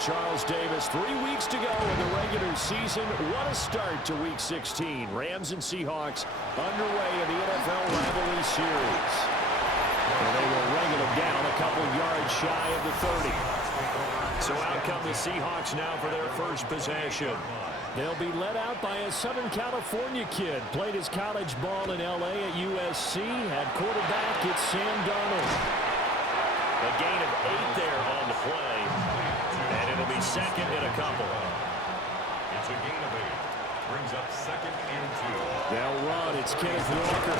Charles Davis. 3 weeks to go in the regular season. What a start to Week 16. Rams and Seahawks underway in the NFL rivalry series. And they will wrangle them down a couple yards shy of the 30. So out come the Seahawks now for their first possession. They'll be led out by a Southern California kid. Played his college ball in L.A. at USC. At quarterback, it's Sam Darnold. A gain of 8 there on the play. And it'll be second and a couple. It's a gain of 8. Brings up second and 2. They'll run. It's Kenneth Walker.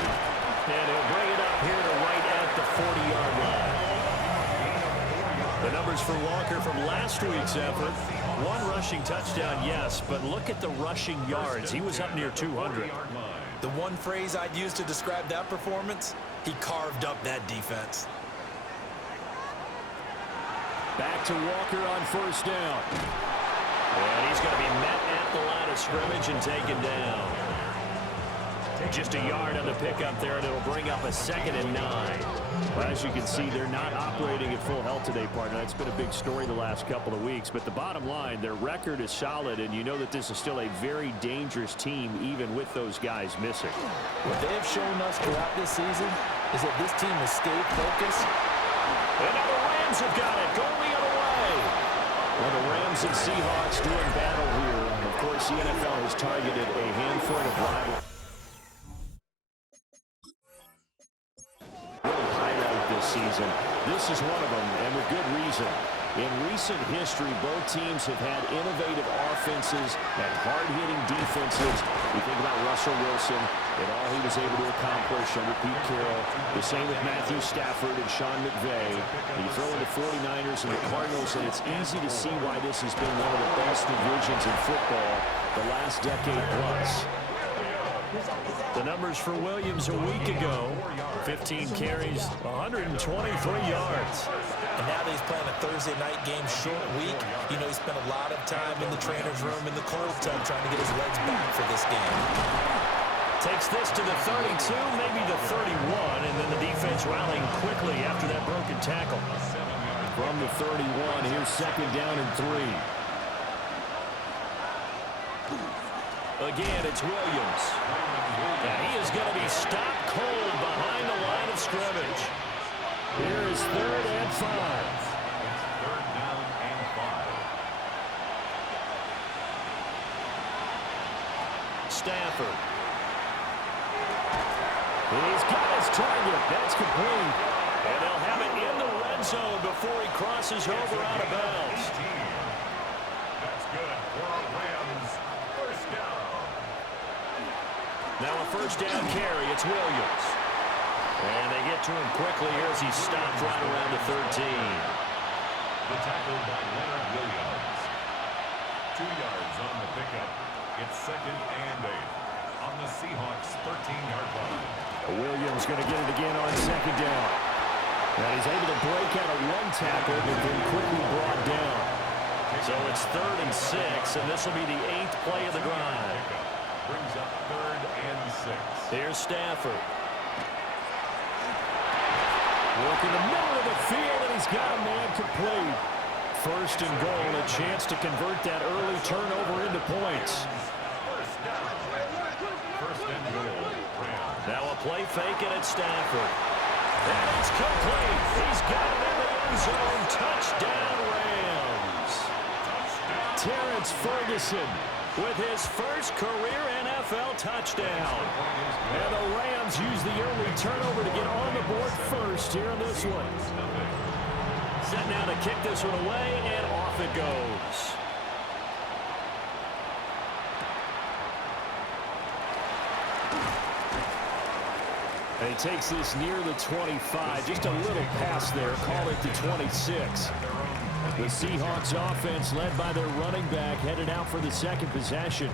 And he'll bring it up here to right at the 40-yard line. The numbers for Walker from last week's effort. 1 rushing touchdown, yes, but look at the rushing yards. He was up near 200. The one phrase I'd use to describe that performance, he carved up that defense. Back to Walker on first down. And he's going to be met at the line of scrimmage and taken down. Just a yard on the pickup there, and it'll bring up a second and 9. Well, as you can see, they're not operating at full health today, partner. That's been a big story the last couple of weeks. But the bottom line, their record is solid, and you know that this is still a very dangerous team, even with those guys missing. What they have shown us throughout this season is that this team has stayed focused. And now the Rams have got it, going the other way. Well, the Rams and Seahawks doing battle here. Of course, the NFL has targeted a handful of rivals. Season. This is one of them, and with good reason. In recent history, both teams have had innovative offenses and hard-hitting defenses. You think about Russell Wilson and all he was able to accomplish under Pete Carroll. The same with Matthew Stafford and Sean McVay. You throw in the 49ers and the Cardinals, and it's easy to see why this has been one of the best divisions in football the last decade plus. The numbers for Williams a week ago, 15 carries, 123 yards. And now that he's playing a Thursday night game, short week, you know he spent a lot of time in the trainer's room in the cold tub trying to get his legs back for this game. Takes this to the 32, maybe the 31, and then the defense rallying quickly after that broken tackle. From the 31, here's second down and 3. Again, it's Williams. And he is going to be stopped cold behind the line of scrimmage. Here is 3rd and 5. It's 3rd down and 5. Stafford. He's got his target. That's complete. And they'll have it in the red zone before he crosses over out of bounds. That's good for our Rams. First down. Now a first down carry. It's Williams. And they get to him quickly here as he stopped right around the 13. The tackle by Leonard Williams. 2 yards on the pickup. It's second and 8 on the Seahawks' 13-yard line. Williams going to get it again on second down. And he's able to break out of one tackle, but then quickly brought down. So it's 3rd and 6, and this will be the 8th play of the drive. Brings up 3rd and 6. Here's Stafford. Working the middle of the field, and he's got a man complete. First and goal, a chance to convert that early turnover into points. First and goal. Now a play fake, and it's Stafford. And it's complete. He's got it in the end zone. Touchdown, Rams. Terrence Ferguson with his first career NFL touchdown. And the Rams use the early turnover to get on the board first here in this one. Set now to kick this one away, and off it goes. And he takes this near the 25. Just a little pass there. Call it the 26. The Seahawks offense led by their running back headed out for the second possession.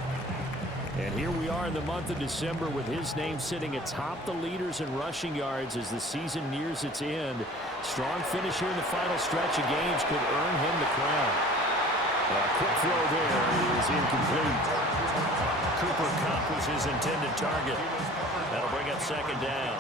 And here we are in the month of December with his name sitting atop the leaders in rushing yards as the season nears its end. Strong finish here in the final stretch of games could earn him the crown. A quick throw there is incomplete. Cooper Kupp was his intended target. That'll bring up second down.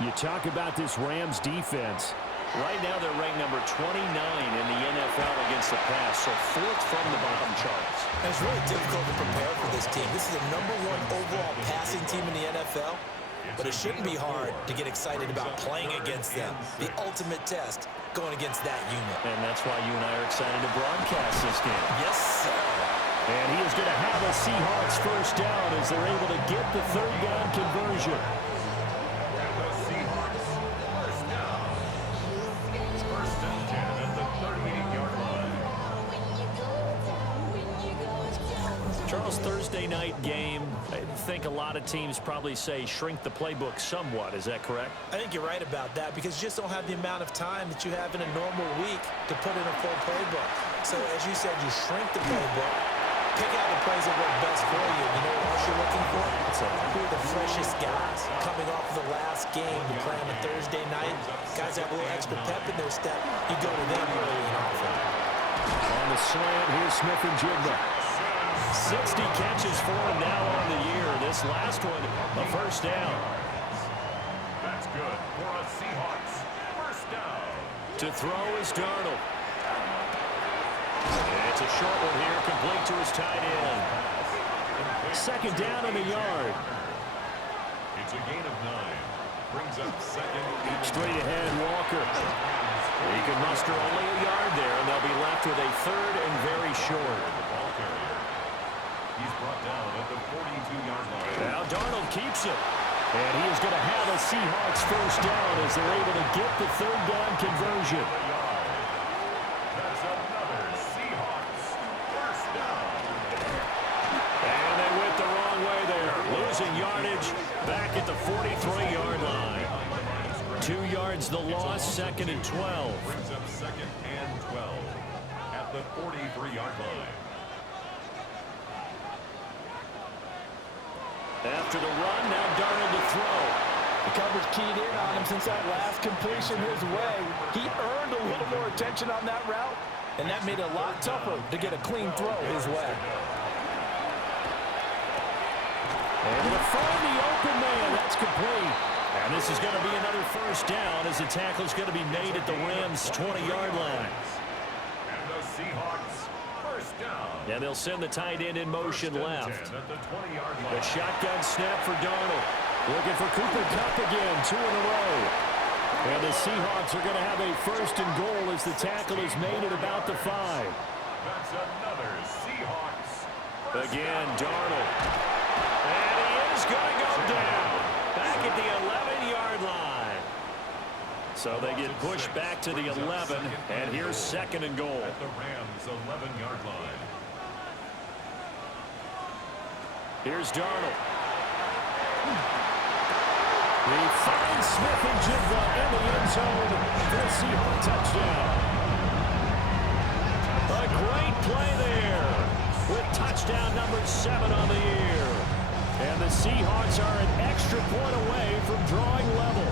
You talk about this Rams defense. Right now they're ranked number 29 in the NFL against the pass, so fourth from the bottom charts. And it's really difficult to prepare for this team. This is the #1 overall passing team in the NFL, but it shouldn't be hard to get excited about playing against them. The ultimate test going against that unit. And that's why you and I are excited to broadcast this game. Yes, sir. And he is going to have a Seahawks first down as they're able to get the third down conversion. The Seahawks first down. It's first and 10 at the 38-yard line. Charles, Thursday night game. I think a lot of teams probably say shrink the playbook somewhat. Is that correct? I think you're right about that because you just don't have the amount of time that you have in a normal week to put in a full playbook. So as you said, you shrink the playbook, pick out the plays that work best for you. You know what else you're looking for? Who are the freshest guys coming off of the last game to play on a Thursday night? Guys that have a little extra pep in their step, you go to them early and often. On the slant, here's Smith and Jigba. 60 catches for him now on the year. This last one, a first down. That's good for a Seahawks first down. To throw is Darnold. It's a short one here, complete to his tight end. Second down in the yard. It's a gain of 9. Brings up second. Straight ahead, Walker. He can muster only a yard there, and they'll be left with a third and very short. The ball carrier. He's brought down at the 42-yard line. Now Darnold keeps it. And he is going to have a Seahawks first down as they're able to get the third down conversion. That's another Seahawks first down. And they went the wrong way there. Losing yardage back at the 43-yard line. 2 yards the loss, second and 12. Brings up second and 12 at the 43-yard line. After the run, now Darnold to throw. The coverage keyed in on him since that last completion his way. He earned a little more attention on that route, and that made it a lot tougher to get a clean throw his way. Able to find the open man. That's complete. And this is going to be another first down as the tackle is going to be made at the Rams' 20-yard line. And the Seahawks first down. And they'll send the tight end in motion left. At the 20-yard The line. shotgun snap for Darnold. Looking for Cooper Kupp again, 2 in a row. And the Seahawks are going to have a first and goal as the tackle is made at about the 5. That's another Seahawks first Again, down. Darnold. And he is going to go down. Back at the 11-yard line. So they get pushed back to the 11, and here's second and goal. At the Rams' 11-yard line. Here's Darnold. He finds Smith and Jigba in the end zone for a Seahawks touchdown. A great play there with touchdown number 7 on the year. And the Seahawks are an extra point away from drawing level.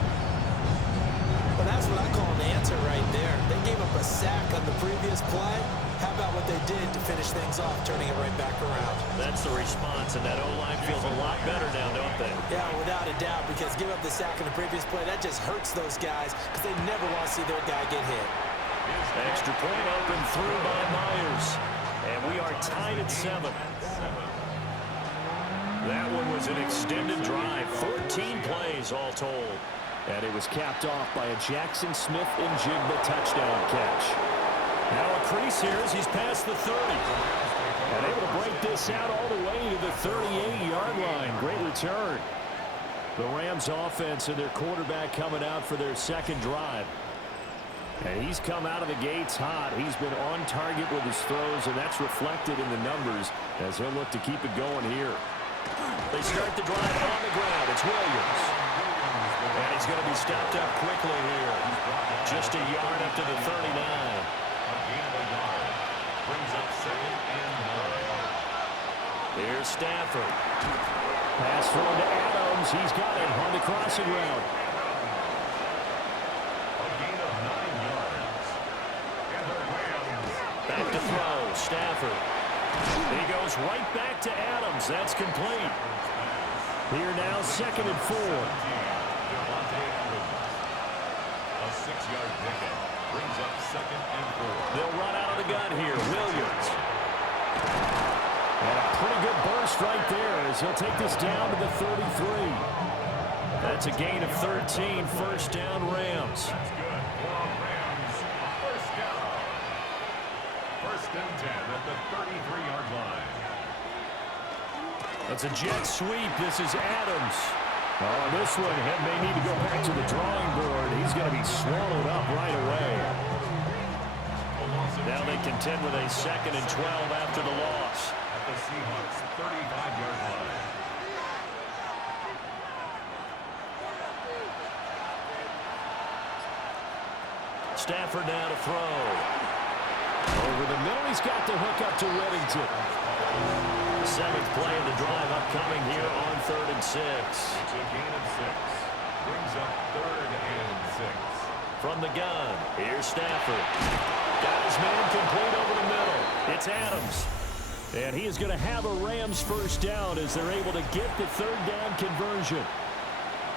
Well, that's what I call an answer right there. They gave up a sack on the previous play. How about what they did to finish things off, turning it right back around? That's the response, and that O-line feels a lot better now, don't they? Yeah, without a doubt, because give up the sack on the previous play, that just hurts those guys because they never want to see their guy get hit. Extra point open through by Myers. And we are tied at 7. That one was an extended drive, 14 plays all told. And it was capped off by a Jackson Smith and Jigba touchdown catch. Now a crease here as he's past the 30. And able to break this out all the way to the 38-yard line. Great return. The Rams offense and their quarterback coming out for their second drive. And he's come out of the gates hot. He's been on target with his throws, and that's reflected in the numbers as he'll look to keep it going here. They start the drive on the ground. It's Williams. And he's going to be stopped up quickly here. Just a yard up to the 39. A gain of a yard. Brings up second and 9. Here's Stafford. Pass thrown to Adams. He's got it on the crossing route. A gain of 9 yards. And the Rams. Back to throw. Stafford. He goes right back to Adams. That's complete. Here now, second and 4. Devontae Adams. A 6-yard 6-yard pickup. Brings up 2nd and 4. They'll run out of the gun here. Williams. And a pretty good burst right there as he'll take this down to the 33. That's a gain of 13. First down, Rams. That's good for Rams. First down. First and 10 at the 33-yard line. That's a jet sweep. This is Adams. Oh, this one may need to go back to the drawing board. He's going to be swallowed up right away. Now they contend with a 2nd and 12 after the loss. At the Seahawks 35-yard line. Stafford now to throw. Over the middle, he's got the hook up to Whittington. The 7th play of the drive upcoming here on 3rd and 6. It's a gain of 6. Brings up 3rd and 6. From the gun, here's Stafford. Got his man complete over the middle. It's Adams. And he is going to have a Rams first down as they're able to get the 3rd down conversion.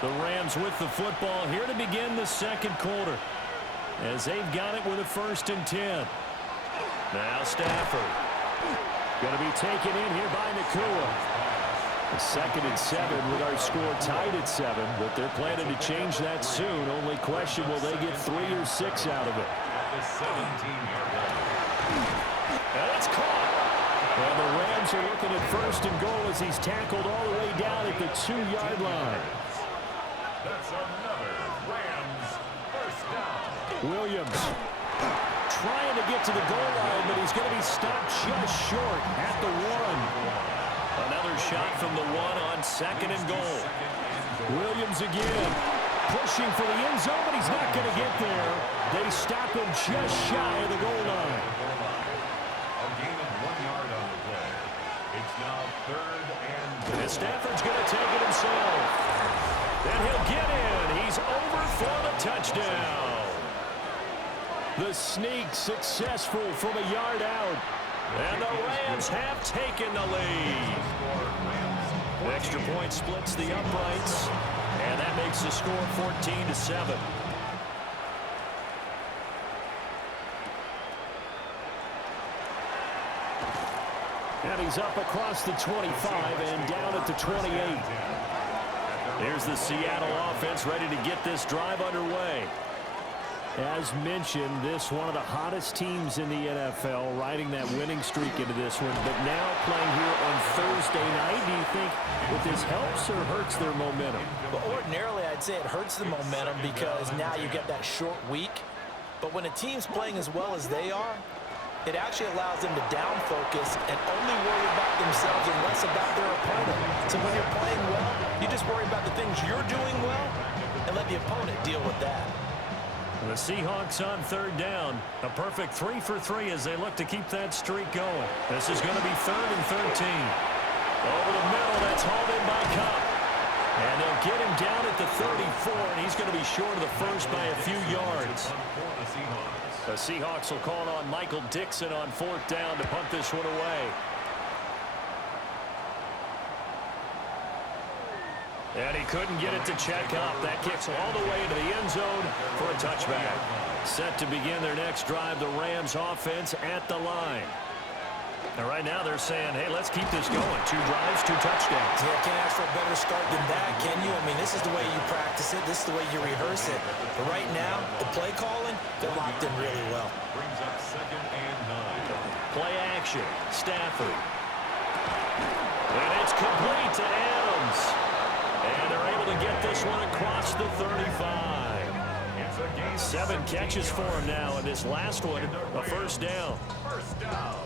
The Rams with the football here to begin the 2nd quarter, as they've got it with a 1st and 10. Now Stafford. Going to be taken in here by Nakua. The 2nd and 7 with our score tied at 7, but they're planning to change that soon. Only question, will they get 3 or 6 out of it? At the 17-yard line. And it's caught. And the Rams are looking at 1st and goal as he's tackled all the way down at the 2-yard line. That's another Rams first down. Williams trying to get to the goal line, but he's going to be stopped just short at the 1. Another shot from the 1 on 2nd and goal. Williams again pushing for the end zone, but he's not going to get there. They stop him just shy of the goal line. A gain of 1 yard on the play. It's now 3rd and Stafford's going to take it himself. And he'll get in. He's over for the touchdown. The sneak successful from a yard out. And the Rams have taken the lead. The extra point splits the uprights. And that makes the score 14-7. And he's up across the 25 and down at the 28. There's the Seattle offense ready to get this drive underway. As mentioned, this one of the hottest teams in the NFL, riding that winning streak into this one, but now playing here on Thursday night. Do you think that this helps or hurts their momentum? Well, ordinarily, I'd say it hurts the momentum because now you get that short week. But when a team's playing as well as they are, it actually allows them to down focus and only worry about themselves and less about their opponent. So when you're playing well, you just worry about the things you're doing well and let the opponent deal with that. The Seahawks on 3rd down. A perfect 3 for 3 as they look to keep that streak going. This is going to be 3rd and 13. Over the middle, that's hauled in by Cup. And they'll get him down at the 34, and he's going to be short of the first by a few yards. The Seahawks will call on Michael Dixon on 4th down to punt this one away. And he couldn't get it to check up. That kicks all the way into the end zone for a touchback. Set to begin their next drive, the Rams offense at the line. And right now they're saying, hey, let's keep this going. 2 drives, 2 touchdowns. Yeah, can't ask for a better start than that, can you? I mean, this is the way you practice it. This is the way you rehearse it. But right now, the play calling, they're locked in really well. Brings up 2nd and 9. Play action. Stafford. And it's complete to Adams. And they're able to get this one across the 35. 7 catches for him now, and this last one, a first down. First down.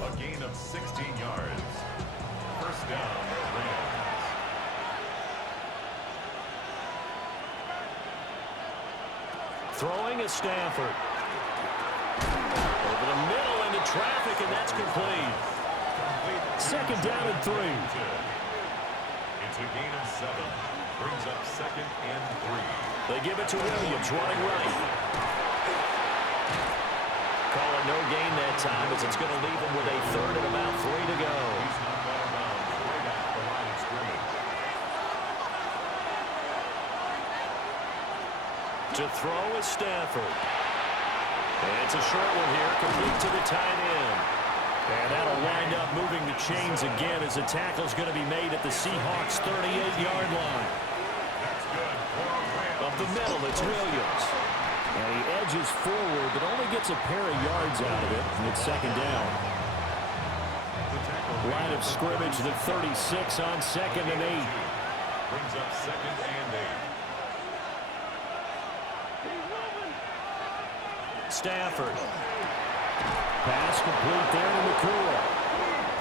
A gain of 16 yards. First down, Rams. Throwing is Stafford. Over the middle into traffic, and that's complete. 2nd down and 3. It's a gain of 7. Brings up 2nd and 3. They give it to Williams, running right. Call it no gain that time as it's going to leave him with a 3rd and about 3 to go. He's knocked out of bounds right at the line of scrimmage. To throw is Stafford. And it's a short one here, complete to the tight end. And that'll wind up moving the chains again as the tackle's going to be made at the Seahawks' 38-yard line. Up the middle, it's Williams. And he edges forward, but only gets a pair of yards out of it, and it's second down. Line of scrimmage, the 36 on 2nd and 8. Brings up 2nd and 8. Stafford. Pass complete there to McCool.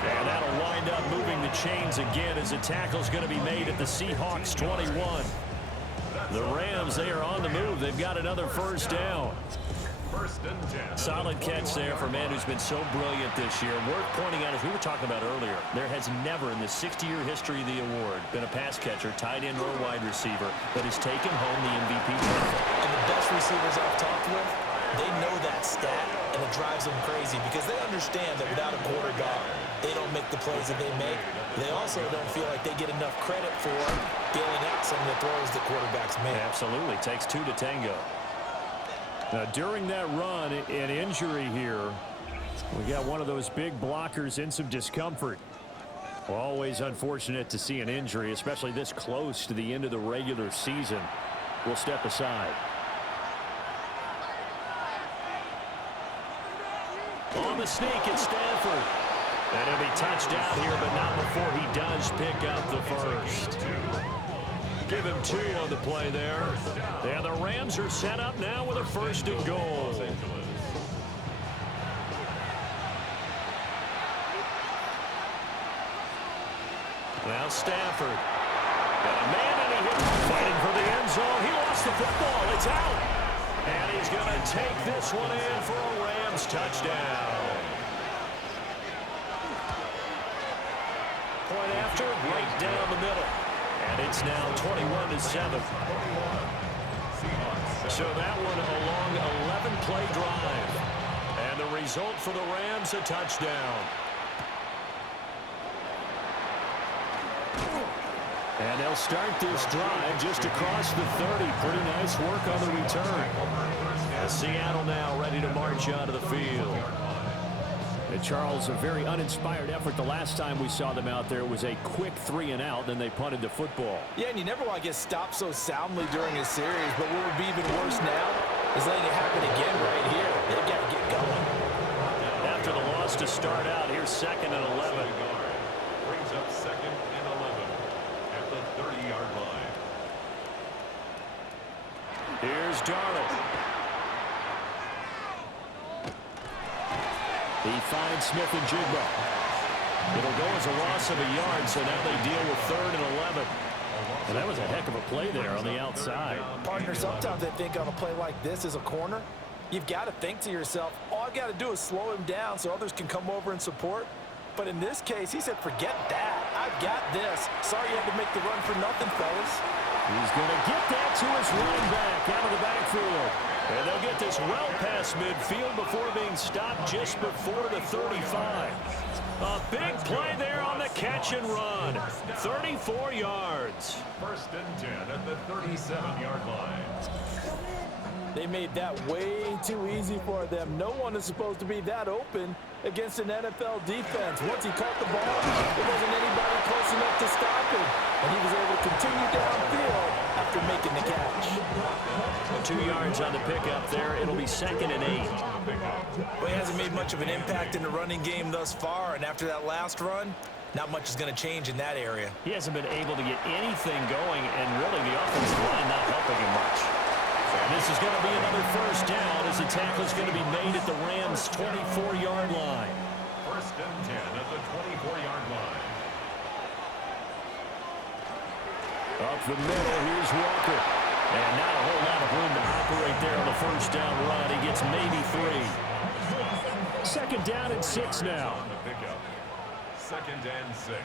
And that'll wind up moving the chains again as the tackle's going to be made at the Seahawks' 21. The Rams, they are on the move. They've got another first down. First and 10. Solid catch there for a man who's been so brilliant this year. Worth pointing out, as we were talking about earlier, there has never in the 60-year history of the award been a pass catcher, tight end, or wide receiver that has taken home the MVP trophy. And the best receivers I've talked with, they know that stat, and it drives them crazy because they understand that without a quarterback, they don't make the plays that they make. They also don't feel like they get enough credit for bailing out some of the throws the quarterbacks make. Absolutely. Takes two to tango. Now, during that run, an injury here. We got one of those big blockers in some discomfort. Always unfortunate to see an injury, especially this close to the end of the regular season. We'll step aside. On the sneak, it's Stafford. And he'll be touched out here, but not before he does pick up the first. Give him 2 on the play there. And the Rams are set up now with a 1st and goal. Now Stafford. Got a man and he hit, fighting for the end zone. He lost the football. It's out. And he's going to take this one in for a Rams touchdown. Point after, right down the middle. And it's now 21-7. So that one a long 11-play drive. And the result for the Rams, a touchdown. And they'll start this drive just across the 30. Pretty nice work on the return. And Seattle now ready to march out of the field. And Charles, a very uninspired effort. The last time we saw them out there was a quick 3 and out, then they punted the football. Yeah, and you never want to get stopped so soundly during a series, but what would be even worse now is letting it happen again right here. They've got to get going. After the loss to start out, here's 2nd and 11. Brings up 2nd and 11 at the 30-yard line. Here's Darnold. He finds Smith and Jigba. It'll go as a loss of a yard, so now they deal with 3rd and 11. And that was a heck of a play there on the outside. Partner, sometimes I think on a play like this as a corner, you've got to think to yourself, all I've got to do is slow him down so others can come over and support. But in this case, he said, forget that. I've got this. Sorry you had to make the run for nothing, fellas. He's going to get that to his running back out of the backfield. And they'll get this well past midfield before being stopped just before the 35. A big play there on the catch and run. 34 yards. 1st and 10 at the 37-yard line. They made that way too easy for them. No one is supposed to be that open against an NFL defense. Once he caught the ball, there wasn't anybody close enough to stop him. And he was able to continue downfield after making the catch. 2 yards on the pickup there. It'll be 2nd and 8. Well, he hasn't made much of an impact in the running game thus far, and after that last run, not much is going to change in that area. He hasn't been able to get anything going, and really the offensive line not helping him much. And this is going to be another first down as the tackle is going to be made at the Rams' 24-yard line. 1st and 10 at the 24-yard line. Up the middle, here's Walker. And not a whole lot of room to operate there on the first down run. He gets maybe 3. 2nd down and 6 now. On the pickup. 2nd and 6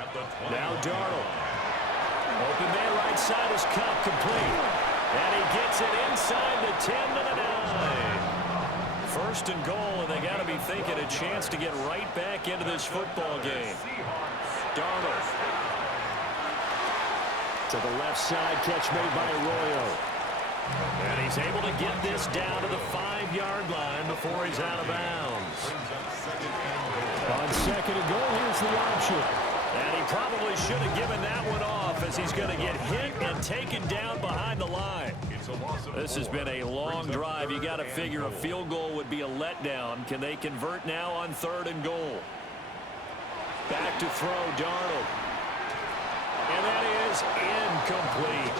at the 20. Now Darnold. Open man right side is Cup complete. And he gets it inside the 10 to the 9. 1st and goal, and they got to be thinking a chance to get right back into this football game. Darnold. To the left side, catch made by Arroyo. And he's able to get this down to the 5-yard line before he's out of bounds. On second and goal, here's the option. And he probably should have given that one off as he's going to get hit and taken down behind the line. This has been a long drive. You got to figure a field goal would be a letdown. Can they convert now on 3rd and goal? Back to throw, Darnold. And that is incomplete.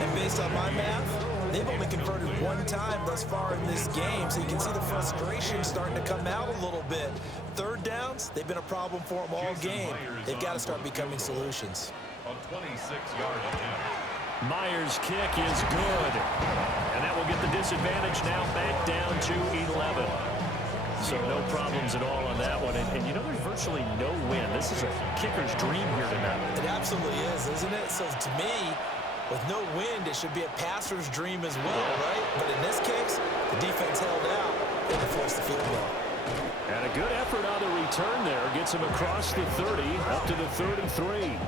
And based on my math, they've only converted 1 time thus far in this game, so you can see the frustration starting to come out a little bit. 3rd downs, they've been a problem for them all game. They've got to start becoming solutions. A 26-yard attempt. Myers' kick is good. And that will get the disadvantage now back down to 11. So no problems at all on that one. And you know, there's virtually no win. This is a kicker's dream here tonight. It absolutely is, isn't it? So to me, with no wind, it should be a passer's dream as well, right? But in this case, the defense held out and forced the field goal. And a good effort on the return there. Gets him across the 30, up to the 33.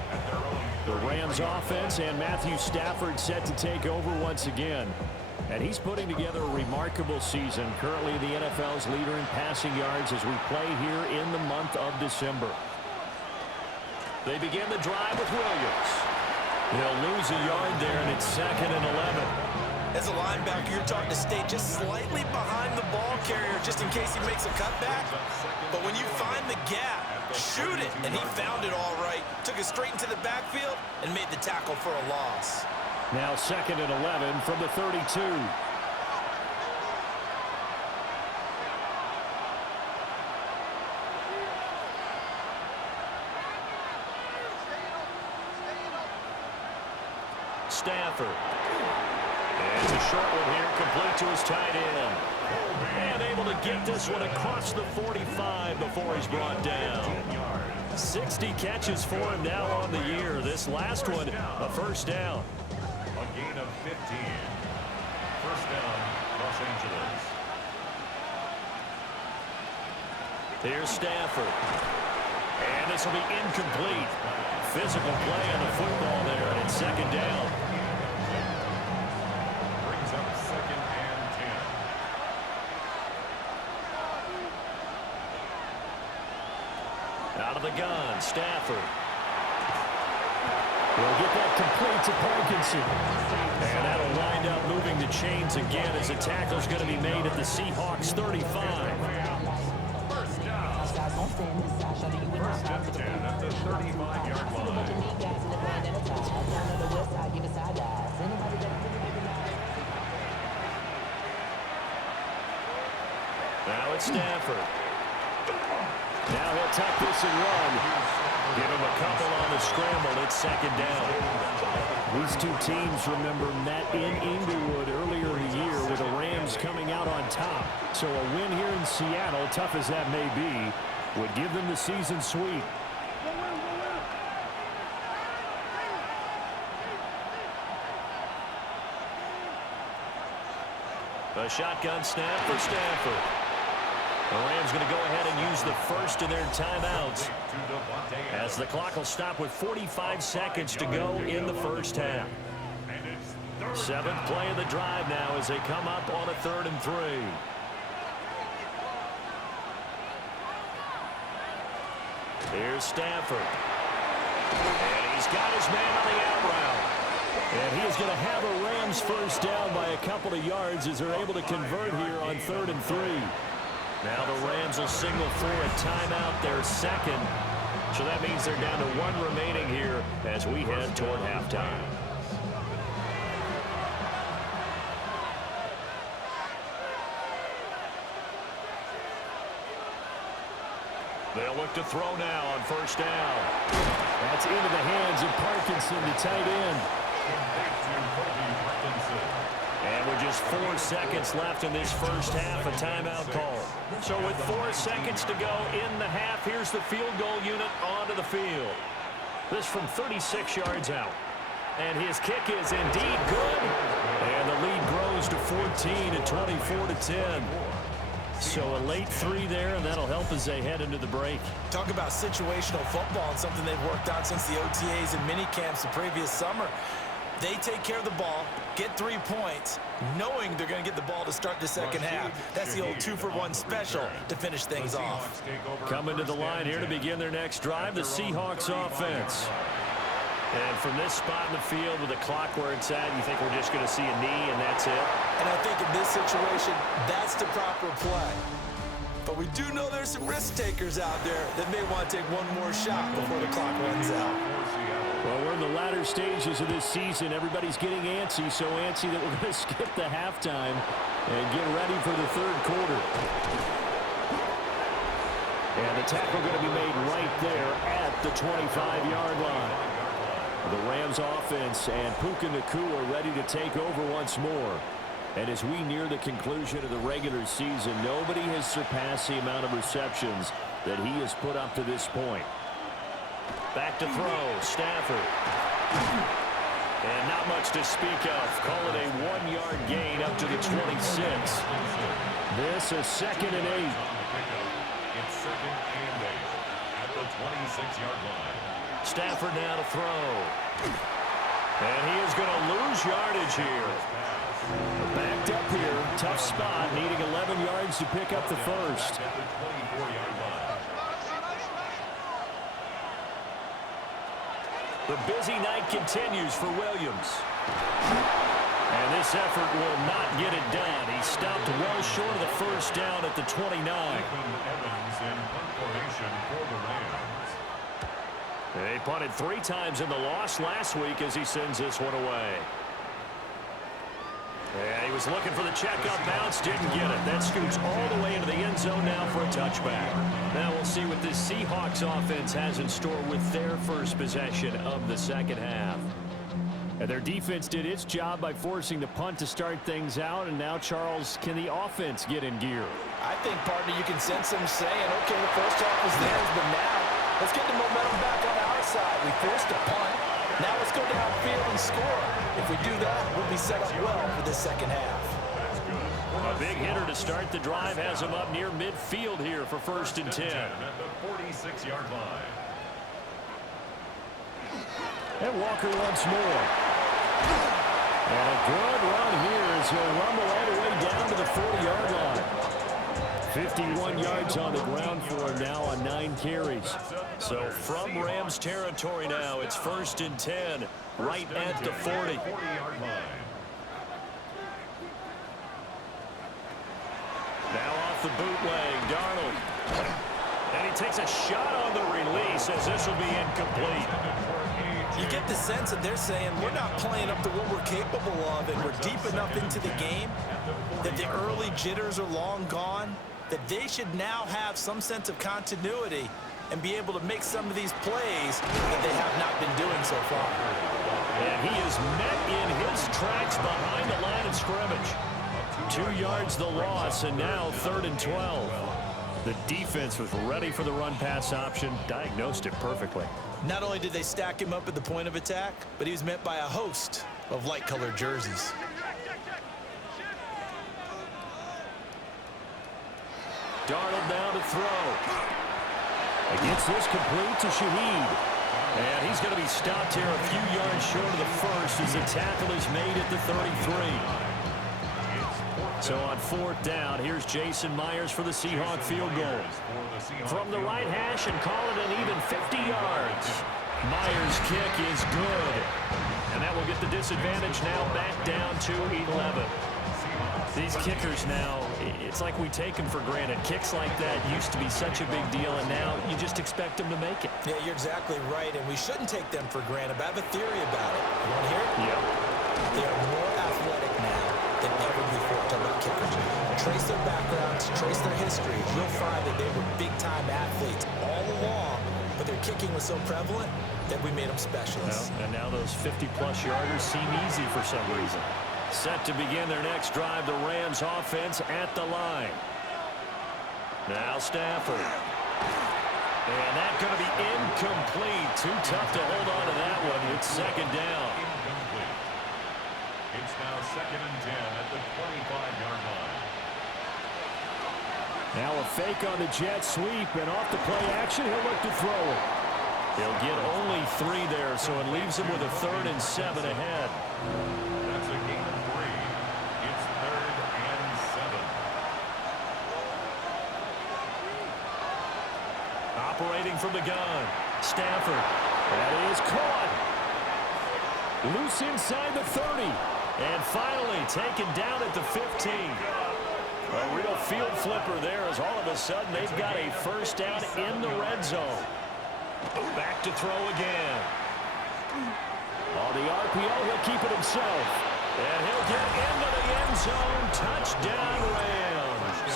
The Rams offense and Matthew Stafford set to take over once again. And he's putting together a remarkable season. Currently the NFL's leader in passing yards as we play here in the month of December. They begin the drive with Williams. He'll lose a yard there, and it's 2nd and 11. As a linebacker, you're taught to stay just slightly behind the ball carrier just in case he makes a cutback. But when you find the gap, shoot it. And he found it all right. Took it straight into the backfield and made the tackle for a loss. Now 2nd and 11 from the 32. Stafford. And it's a short one here, complete to his tight end. And able to get this one across the 45 before he's brought down. 60 catches for him now on the year. This last one, a 1st down. A gain of 15. 1st down, Los Angeles. Here's Stafford. And this will be incomplete. Physical play on the football there, and it's 2nd down. Brings up 2nd and 10. Out of the gun, Stafford. We'll get that complete to Parkinson. And that'll wind up moving the chains again as the tackle's going to be made at the Seahawks 35. First down. First and 10 at the 35-yard line. Now it's Stafford. Now he'll tuck this and run. Give him a couple on the scramble. It's 2nd down. These two teams, remember, met in Inglewood earlier in the year with the Rams coming out on top. So a win here in Seattle, tough as that may be, would give them the season sweep. A shotgun snap for Stafford. The Rams going to go ahead and use the first of their timeouts as the clock will stop with 45 seconds to go in the 1st half. 7th play of the drive now as they come up on a 3rd and 3. Here's Stafford. And he's got his man on the out route. And he is going to have a Rams 1st down by a couple of yards as they're able to convert here on 3rd and 3. Now the Rams will signal for a timeout, their 2nd. So that means they're down to 1 remaining here as we head toward halftime. They'll look to throw now on 1st down. That's into the hands of Parkinson, the tight end. And with just 4 seconds left in this 1st half, a timeout call. So with 4 seconds to go in the half, here's the field goal unit onto the field. This from 36 yards out. And his kick is indeed good. And the lead grows to 14 at 24-10. So a late 3 there, and that'll help as they head into the break. Talk about situational football and something they've worked on since the OTAs and mini camps the previous summer. They take care of the ball, get 3 points, knowing they're going to get the ball to start the second half. That's the old 2-for-1 special to finish things off. Coming to the line here to begin their next drive, the Seahawks offense. And from this spot in the field with the clock where it's at, you think we're just going to see a knee and that's it? And I think in this situation, that's the proper play. But we do know there's some risk takers out there that may want to take one more shot before the clock runs out. Well, we're in the latter stages of this season. Everybody's getting antsy, so antsy that we're going to skip the halftime and get ready for the third quarter. And the tackle going to be made right there at the 25-yard line. The Rams offense and Puka Nacua are ready to take over once more. And as we near the conclusion of the regular season, nobody has surpassed the amount of receptions that he has put up to this point. Back to throw, Stafford. And not much to speak of. Call it a 1-yard gain up to the 26. This is 2nd and 8. It's 2nd and 8 at the 26-yard line. Stafford now to throw. And he is going to lose yardage here. Backed up here, tough spot, needing 11 yards to pick up the first. At the 24-yard line. The busy night continues for Williams. And this effort will not get it done. He stopped well short of the first down at the 29. Evans in punt formation for the Rams. They punted 3 times in the loss last week as he sends this one away. Yeah, he was looking for the checkup bounce, didn't get it. That scoots all the way into the end zone now for a touchback. Now we'll see what this Seahawks offense has in store with their first possession of the second half. And their defense did its job by forcing the punt to start things out. And now, Charles, can the offense get in gear? I think, partner, you can sense them saying, okay, the first half was theirs, but now let's get the momentum back on our side. We forced a punt. Now let's go downfield and score. If we do that, we'll be set up well for the second half. A big hitter to start the drive has him up near midfield here for 1st and 10. At the 46-yard line. And Walker once more. And a good run here as he'll rumble all the way down to the 40-yard line. 51 yards on the ground for him now on 9 carries. So from Rams territory now, it's 1st and 10, right at the 40. 40-yard line. Now off the bootleg, Darnold. And he takes a shot on the release as this will be incomplete. You get the sense that they're saying we're not playing up to what we're capable of, and we're deep enough into the game that the early jitters are long gone, that they should now have some sense of continuity and be able to make some of these plays that they have not been doing so far. And he is met in his tracks behind the line of scrimmage. 2 yards the loss, and now 3rd and 12. The defense was ready for the run-pass option, diagnosed it perfectly. Not only did they stack him up at the point of attack, but he was met by a host of light-colored jerseys. Darnold down to throw. Gets this complete to Shaheed. And he's going to be stopped here a few yards short of the first as the tackle is made at the 33. So on 4th down, here's Jason Myers for the Seahawk field goal. From the right hash and call it an even 50 yards. Myers' kick is good. And that will get the disadvantage now back down to 11. These kickers now, it's like we take them for granted. Kicks like that used to be such a big deal, and now you just expect them to make it. Yeah, you're exactly right, and we shouldn't take them for granted. But I have a theory about it. You want to hear it? Yep. They are more athletic now than ever before to look kickers. Trace their backgrounds, trace their history. You'll find that they were big-time athletes all along, but their kicking was so prevalent that we made them specialists. Well, and now those 50-plus yarders seem easy for some reason. Set to begin their next drive, the Rams offense at the line. Now Stafford. And that's going to be incomplete. Too tough to hold on to that one. It's 2nd down. Incomplete. It's now 2nd and 10 at the 25-yard line. Now a fake on the jet sweep, and off the play action, he'll look to throw it. He'll get only 3 there, so it leaves him with a 3rd and 7 ahead. That's a gain of 3. It's 3rd and 7. Operating from the gun. Stafford. That is caught. Loose inside the 30. And finally taken down at the 15. A real field flipper there as all of a sudden they've got a first down in the red zone. Back to throw again. On the RPO, he'll keep it himself. And he'll get into the end zone. Touchdown Rams.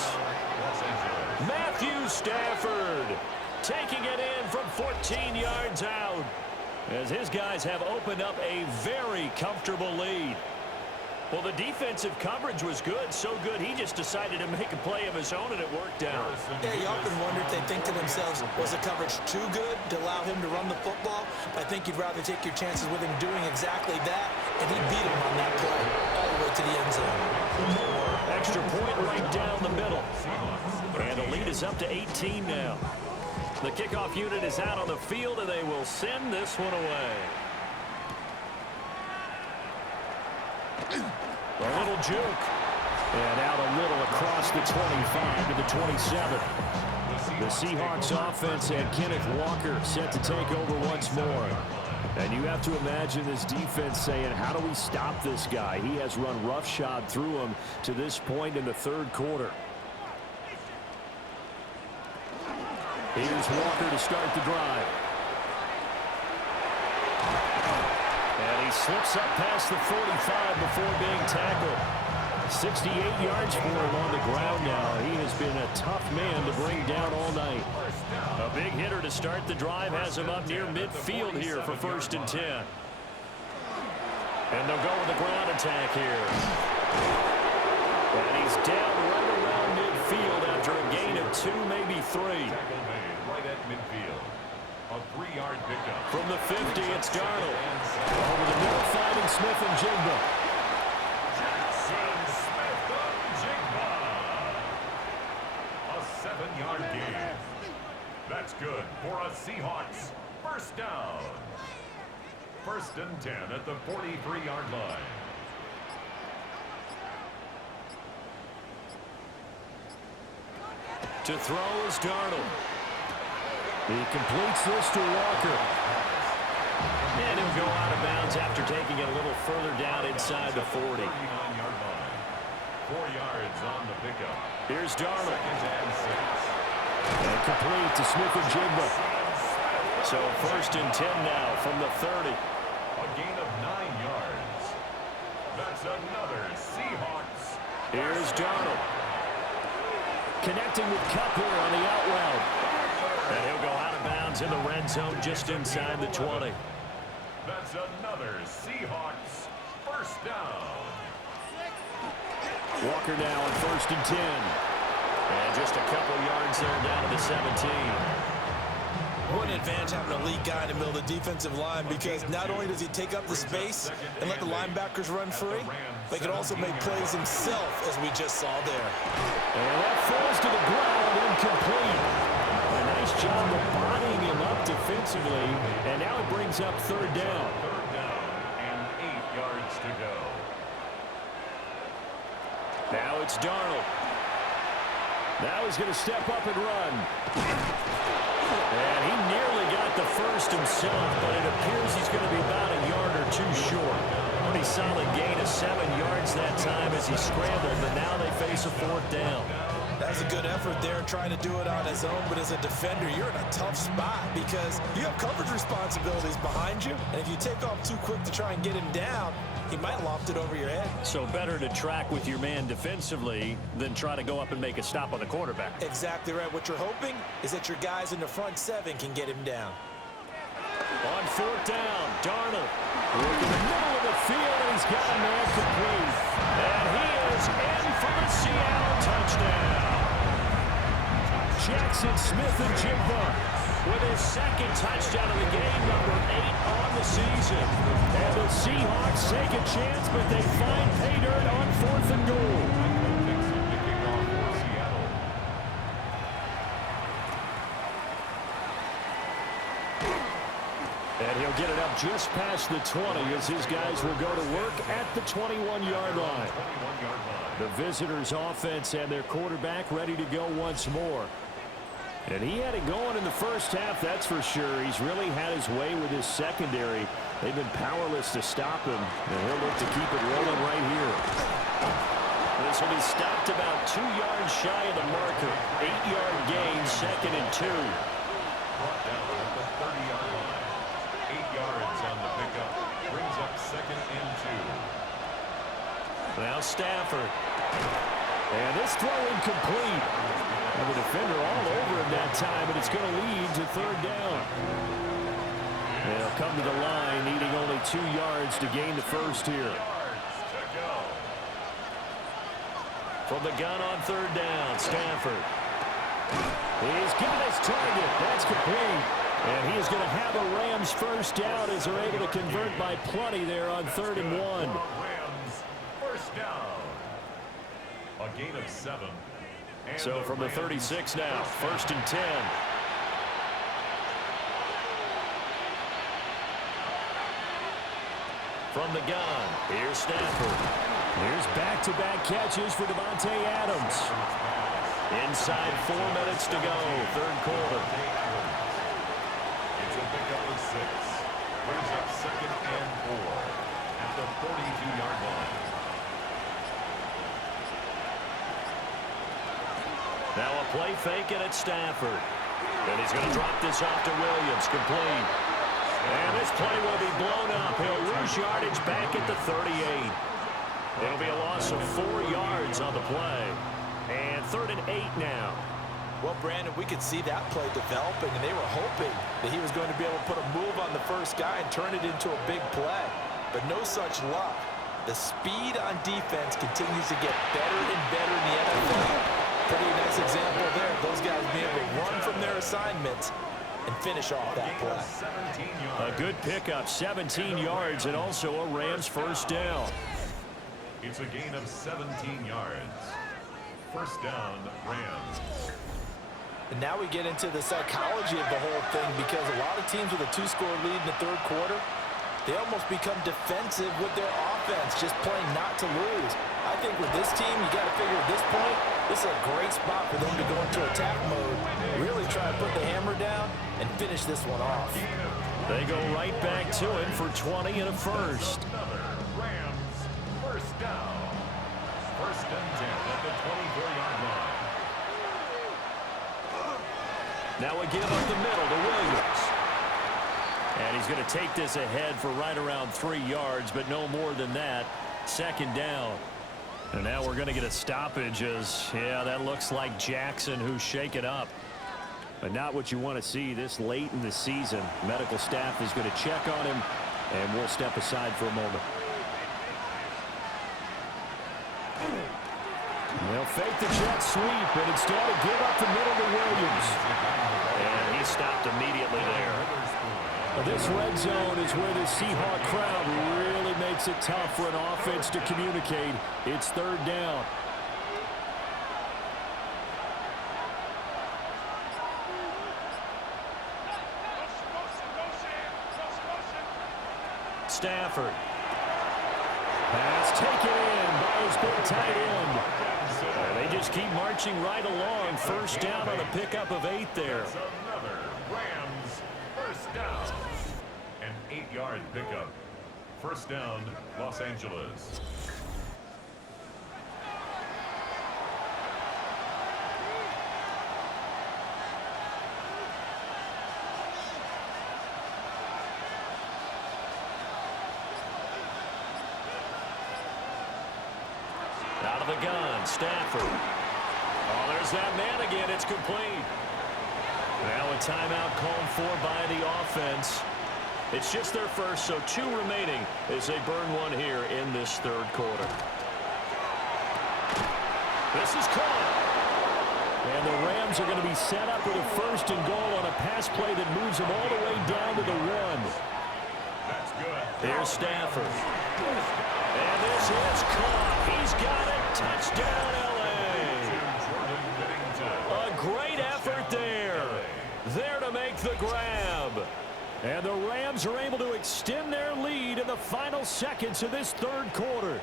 Matthew Stafford taking it in from 14 yards out as his guys have opened up a very comfortable lead. Well, the defensive coverage was good, so good he just decided to make a play of his own, and it worked out. Yeah, you often wonder if they think to themselves, was the coverage too good to allow him to run the football? I think you'd rather take your chances with him doing exactly that, and he beat him on that play all the way to the end zone. Extra point right down the middle. And the lead is up to 18 now. The kickoff unit is out on the field, and they will send this one away. A little juke. And out a little across the 25 to the 27. The Seahawks offense and Kenneth Walker set to take over once more. And you have to imagine this defense saying, how do we stop this guy? He has run roughshod through him to this point in the 3rd quarter. Here's Walker to start the drive. And he slips up past the 45 before being tackled. 68 yards for him on the ground now. He has been a tough man to bring down all night. A big hitter to start the drive has him up near midfield here for 1st and 10. And they'll go with the ground attack here. And he's down right around midfield after a gain of 2, maybe 3. Tackle made right at midfield. A 3-yard pickup. From the 50, it's Darnold. Over the middle, finding Smith and Jigba. Jackson Smith-Njigba. A 7-yard gain. That's good for a Seahawks first down. 1st and 10 at the 43-yard line. To throw is Darnold. He completes this to Walker. And he'll go out of bounds after taking it a little further down inside the 40. 39-yard line. 4 yards on the pickup. Here's Darnold. 2nd and 6. And complete to Smith and Jigba. So 1st and 10 now from the 30. A gain of 9 yards. That's another Seahawks. Here's Darnold. Connecting with Kupp here on the out route. And he'll go out of bounds in the red zone just inside the 20. That's another Seahawks first down. Walker now on 1st and 10. And just a couple yards there down to the 17. What an advantage having a lead guy in the middle of the defensive line, because not only does he take up the space and let the linebackers run free, but he can also make plays himself, as we just saw there. And that falls to the ground, incomplete. A nice job of bodying him up defensively, and now it brings up 3rd down. 3rd down and 8 yards to go. Now it's Darnold. Now he's going to step up and run. And he nearly got the first himself, but it appears he's going to be about a yard or 2 short. Pretty solid gain of 7 yards that time as he scrambled, but now they face a 4th down. That's a good effort there, trying to do it on his own, but as a defender, you're in a tough spot because you have coverage responsibilities behind you, and if you take off too quick to try and get him down, he might loft it over your head. So better to track with your man defensively than try to go up and make a stop on the quarterback. Exactly right. What you're hoping is that your guys in the front 7 can get him down. On 4th down, Darnold working the middle of the field, and he's got a man complete. And he is in for the Seattle touchdown. Jackson Smith-Njigba with his 2nd touchdown of the game, number 8 on the season. And the Seahawks take a chance, but they find pay dirt on 4th and goal. And he'll get it up just past the 20 as his guys will go to work at the 21-yard line. The visitors' offense and their quarterback ready to go once more. And he had it going in the first half, that's for sure. He's really had his way with his secondary. They've been powerless to stop him, and he'll look to keep it rolling right here. This will be stopped about 2 yards shy of the marker. 8-yard gain, 2nd and 2. Brought down at the 30-yard line. 8 yards on the pickup. Brings up 2nd and 2. Now Stafford. And this throw incomplete. And the defender all over him that time, and it's going to lead to 3rd down. And he'll come to the line, needing only 2 yards to gain the first here. From the gun on 3rd down, Stafford. He's given his target. That's complete. And he is going to have a Rams first down as they're able to convert by plenty there on 3rd and 1. Rams first down. A gain of 7. So from the 36 now, 1st and 10. From the gun, here's Stafford. Here's back-to-back catches for Davante Adams. Inside 4 minutes to go, 3rd quarter. It's a pickup of 6. Brings up 2nd and 4 at the 42-yard line. Now a play fake and it's Stafford. And he's going to drop this off to Williams, complete. And this play will be blown up. He'll lose yardage back at the 38. It'll be a loss of 4 yards on the play. And 3rd and 8 now. Well, Brandon, we could see that play developing, and they were hoping that he was going to be able to put a move on the first guy and turn it into a big play. But no such luck. The speed on defense continues to get better and better in the NFL. Pretty nice example there. Those guys being able to run from their assignments and finish off that play. A good pickup, 17 yards, and also a Rams first down. It's a gain of 17 yards. First down, Rams. And now we get into the psychology of the whole thing, because a lot of teams with a 2-score lead in the 3rd quarter, they almost become defensive with their offense, just playing not to lose. I think with this team, you got to figure at this point, this is a great spot for them to go into attack mode, really try to put the hammer down and finish this one off. They go right back to him for 20 and a first. Rams first down. 1st and 10 at the 24-yard line. Now a give up the middle to Williams. And he's going to take this ahead for right around 3 yards, but no more than that. 2nd down. And now we're going to get a stoppage as, yeah, that looks like Jackson who's shaken up. But not what you want to see this late in the season. Medical staff is going to check on him, and we'll step aside for a moment. They'll fake the jet sweep, and instead of give up the middle to Williams. And he stopped immediately there. This red zone is where the Seahawk crowd really makes it tough for an offense to communicate. It's 3rd down. Stafford. Pass taken in by his big tight end. They just keep marching right along. First down on a pickup of 8 there. Another Rams first down. An 8-yard pickup. First down, Los Angeles. Out of the gun, Stafford. Oh, there's that man again. It's complete. Now a timeout called for by the offense. It's just their first, so 2 remaining as they burn one here in this 3rd quarter. This is caught. And the Rams are going to be set up with a 1st and goal on a pass play that moves them all the way down to the 1. That's good. Here's Stafford. And this is caught. He's got it. Touchdown, L.A. A great effort there. There to make the grab. And the Rams are able to extend their lead in the final seconds of this third quarter.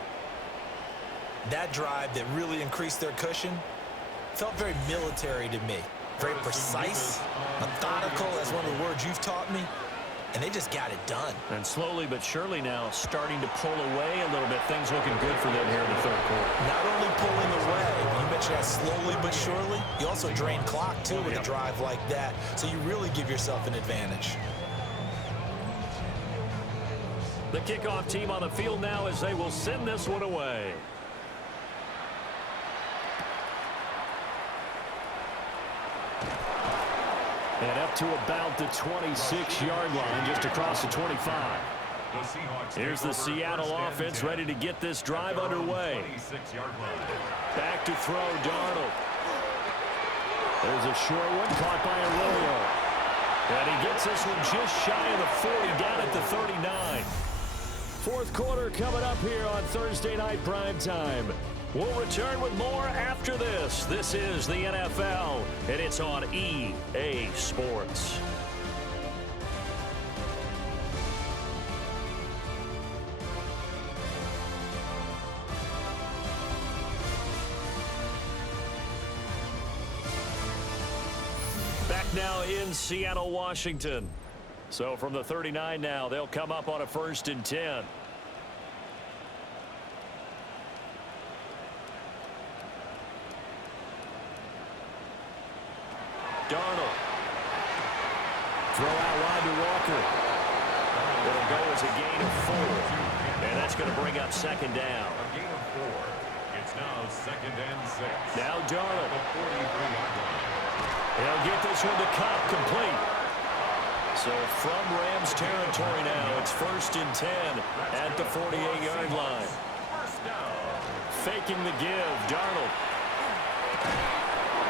That drive that really increased their cushion felt very military to me. Very precise, methodical, that's one of the words you've taught me. And they just got it done. And slowly but surely now starting to pull away a little bit. Things looking good for them here in the third quarter. Not only pulling away, you mentioned that slowly but surely, you also drain clock too with a drive like that. So you really give yourself an advantage. The kickoff team on the field now as they will send this one away. And up to about the 26-yard line, just across the 25. Here's the Seattle offense ready to get this drive underway. Back to throw, Darnold. There's a short one caught by Arroyo. And he gets this one just shy of the 40, down at the 39. Fourth quarter coming up here on Thursday Night Primetime. We'll return with more after this. This is the NFL, and it's on EA Sports. Back now in Seattle, Washington. So from the 39 now, they'll come up on a 1st and 10. Darnold. Throw out wide to Walker. It'll go as a gain of 4. And that's going to bring up 2nd down. A gain of 4. It's now 2nd and 6. Now Darnold. The 43-yard line. He'll get this one to Cobb, complete. So from Rams territory now, it's 1st and 10 at the 48-yard line. First down. Faking the give, Darnold.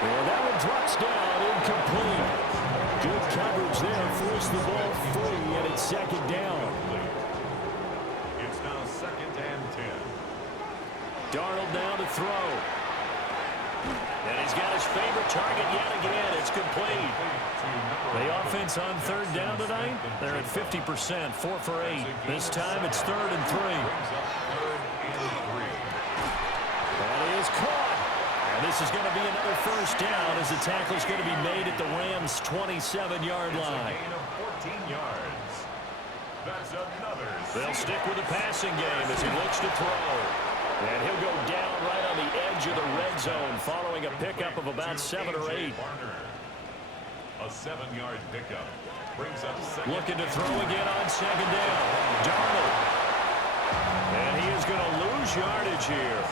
And that one drops down, incomplete. Good coverage there, forced the ball free, and it's 2nd down. It's now 2nd and 10. Darnold now to throw. And he's got his favorite target yet again. It's complete. The offense on 3rd down tonight, they're at 50%, 4 for 8. This time it's 3rd and 3. That is caught. And this is going to be another 1st down as the tackle's going to be made at the Rams' 27-yard line. Gain of 14 yards. That's another. They'll stick with the passing game as he looks to throw. And he'll go down right on the edge of the red zone following a pickup of about 7 or 8. A 7-yard pickup brings up 2nd. Looking to throw again on 2nd down. Darnold. And he is going to lose yardage here.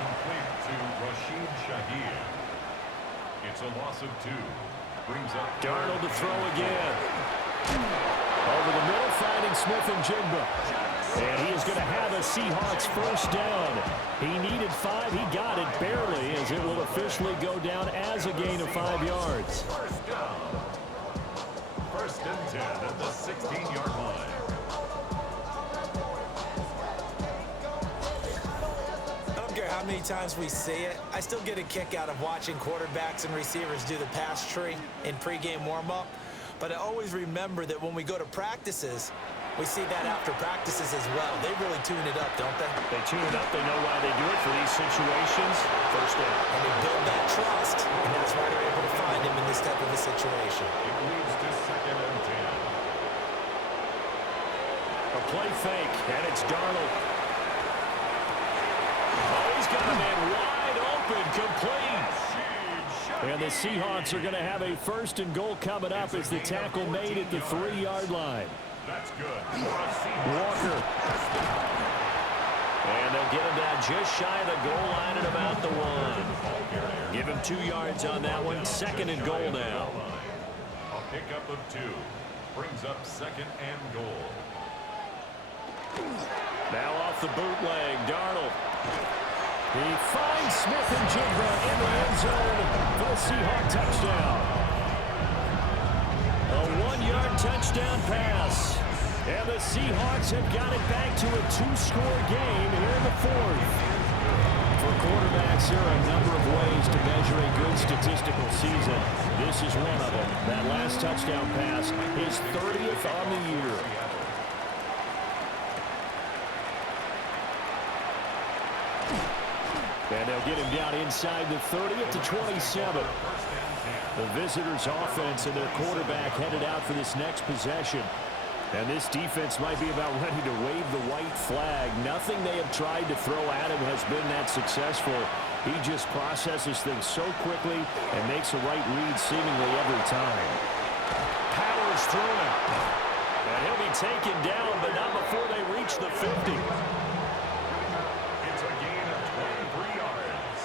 Complete to Rashid Shaheed. It's a loss of 2. Brings up Darnold to throw again. Over the middle, finding Smith and Jigba. And he is going to have a Seahawks 1st down. He needed 5. He got it barely as it will officially go down as a gain of 5 yards. 1st down. 1st and 10 at the 16-yard line. I don't care how many times we see it, I still get a kick out of watching quarterbacks and receivers do the pass tree in pregame warm-up. But I always remember that when we go to practices, we see that after practices as well. They really tune it up, don't they? They tune it up. They know why they do it for these situations. 1st down. And they build that trust, and that's why they're able to find him in this type of a situation. It leads to 2nd and 10. A play fake, and it's Darnold. Oh, he's got a man wide open, complete. And the Seahawks are going to have a 1st and goal coming up as the tackle made at the 3-yard line. That's good. Walker. And they'll get him down just shy of the goal line at about the 1. Give him 2 yards on that one. 2nd and goal now. A pickup of 2. Brings up 2nd and goal. Now off the bootleg, Darnold. He finds Smith and Jigba in the end zone for the Seahawks touchdown. A 1-yard touchdown pass. And the Seahawks have got it back to a 2-score game here in the 4th. For quarterbacks, there are a number of ways to measure a good statistical season. This is one of them. That last touchdown pass, his 30th on the year. And they'll get him down inside the 30 to 27. The visitors' offense and their quarterback headed out for this next possession. And this defense might be about ready to wave the white flag. Nothing they have tried to throw at him has been that successful. He just processes things so quickly and makes the right read seemingly every time. Powers through him. And he'll be taken down, but not before they reach the 50. It's a gain of 23 yards.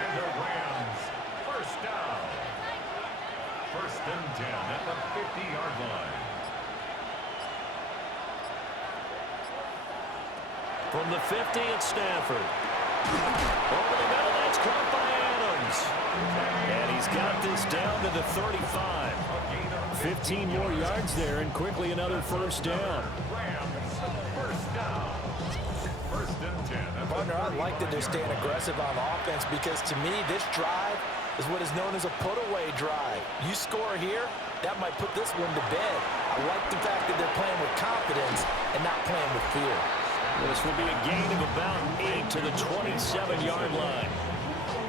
And the Rams, first down. First and 10 at the 50-yard line. From the 50 at Stanford. Over the middle, that's caught by Adams. And he's got this down to the 35. 15 more yards there, and quickly another first down. Rams, first down. First and 10. Partner, I like that they're staying aggressive on offense because, to me, this drive is what is known as a put-away drive. You score here, that might put this one to bed. I like the fact that they're playing with confidence and not playing with fear. This will be a gain of about 8 to the 27-yard line.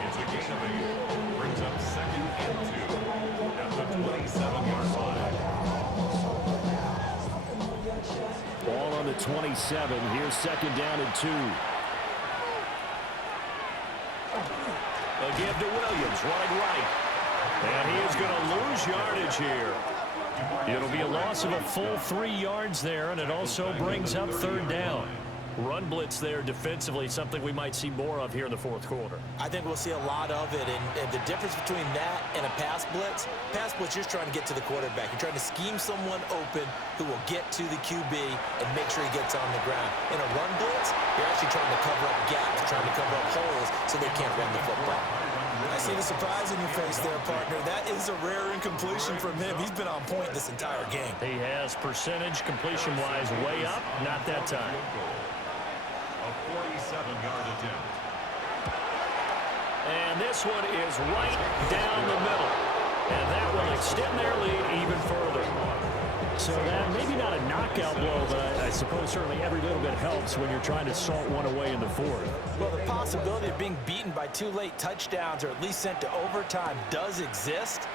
It's a gain of 8. Brings up second and 2 at the 27-yard line. Ball on the 27. Here's second down and 2. Again to Williams, running right. And he is going to lose yardage here. It'll be a loss of a full 3 yards there, and it also brings up third down. Run blitz there defensively, something we might see more of here in the fourth quarter. I think we'll see a lot of it, and the difference between that and a pass blitz, you're just trying to get to the quarterback. You're trying to scheme someone open who will get to the QB and make sure he gets on the ground. In a run blitz, you're actually trying to cover up gaps, trying to cover up holes so they can't run the football. I see the surprise in your face there, partner. That is a rare incompletion from him. He's been on point this entire game. He has percentage completion-wise way up, not that time. A 47-yard attempt. And this one is right down the middle. And that will extend their lead even further. So that maybe not a knockout blow, but I suppose certainly every little bit helps when you're trying to salt one away in the fourth. Well, the possibility of being beaten by 2 late touchdowns or at least sent to overtime does exist.